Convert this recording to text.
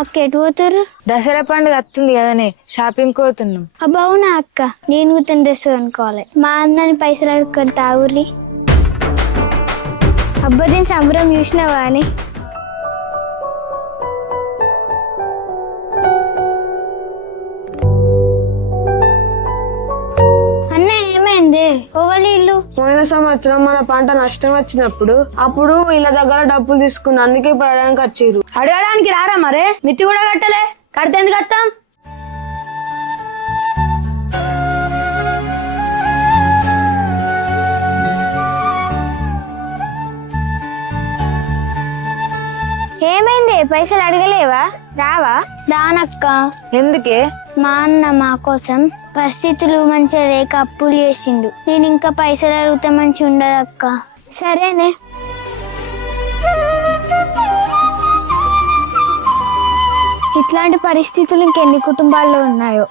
అక్క ఎటు పోతారు? దసరా పండుగ వస్తుంది కదనే, షాపింగ్ పోతున్నాం. అబ్బా అవునా అక్క, నేను గుర్తుని డ్రెస్ అనుకోవాలి. మా అన్నని పైసలు అడుక్కొని తాగుర్రి. అబ్బా దీని సంబరం చూసినావా అని. అన్న ఏమైంది? ఓవలి ఇల్లు పోయిన సంవత్సరం మన పంట నష్టం వచ్చినప్పుడు అప్పుడు వీళ్ళ దగ్గర డబ్బులు తీసుకున్నా, అందుకే ఇప్పుడు అడగడానికి వచ్చిర్రు. అడగడానికి రారా మరే? మిత్తి కూడా కట్టలే, కడితే ఎందుకు కట్టాం? ఏమైంది? పైసలు అడగలేవా? రావా? దానక్క. ఎందుకే? మా అన్న మా కోసం పరిస్థితులు మంచిగా లేక అప్పులు చేసిండు. నేను ఇంకా పైసలు అడిగితే మంచి ఉండదు అక్క. సరేనే. ఇట్లాంటి పరిస్థితులు ఇంకెన్ని కుటుంబాల్లో ఉన్నాయో.